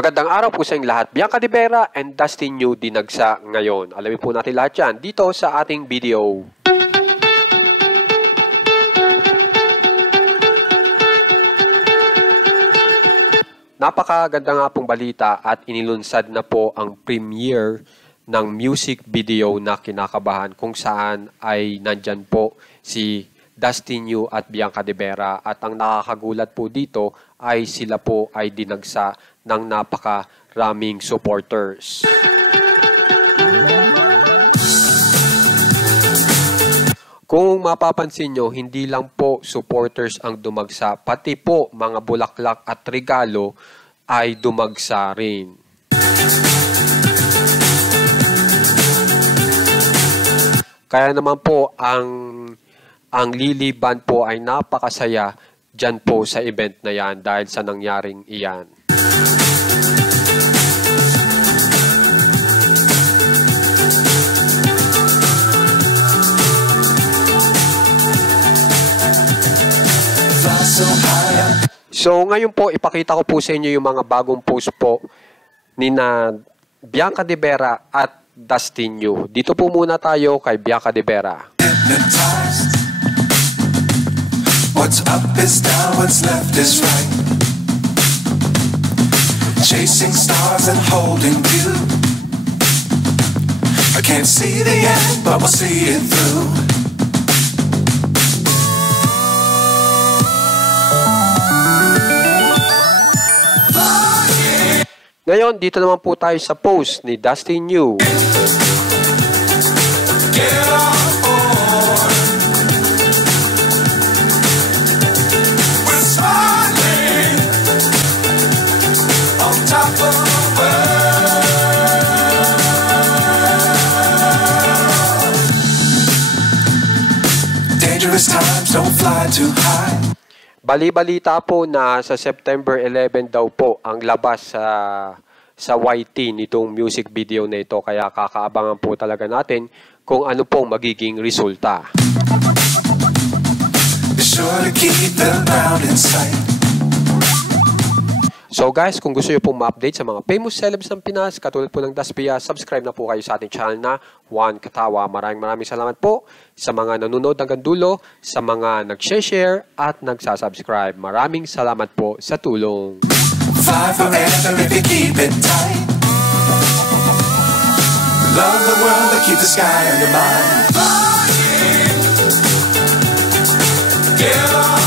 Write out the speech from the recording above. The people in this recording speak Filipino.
Magandang araw po sa inyong lahat. Bianca De Vera and Dustin New dinagsa ngayon. Alamin po natin lahat yan dito sa ating video. Napakaganda nga pong balita at inilunsad na po ang premiere ng music video na kinakabahan kung saan ay nandyan po si Dustin New at Bianca De Vera, at ang nakakagulat po dito ay sila po ay dinagsa ng napakaraming supporters. Kung mapapansin nyo, hindi lang po supporters ang dumagsa, pati po mga bulaklak at regalo ay dumagsa rin. Kaya naman po ang Lily Band po ay napakasaya dyan po sa event na yan dahil sa nangyaring iyan. So ngayon po ipakita ko po sa inyo yung mga bagong post po ni na Bianca De Vera at Dustin New. Dito po muna tayo kay Bianca De Vera. What's up is down, what's left is right. Chasing stars and holding you. I can't see the end, but we'll see it through. Ngayon, dito naman po tayo sa post ni Dustin New. Bali-balita po na sa September 11 daw po ang labas sa YT nitong music video na ito, kaya kakaabangan po talaga natin kung ano pong magiging resulta. Be sure to keep the ground in sight. So guys, kung gusto nyo pong ma-update sa mga famous celebs ng Pinas, katulad po ng Daspia, subscribe na po kayo sa ating channel na Juan Katawa. Maraming salamat po sa mga nanonood hanggang dulo, sa mga nag-share at nagsasubscribe. Maraming salamat po sa tulong. Fly forever if you keep it tight. Love the world but keep the sky on your mind. Get on.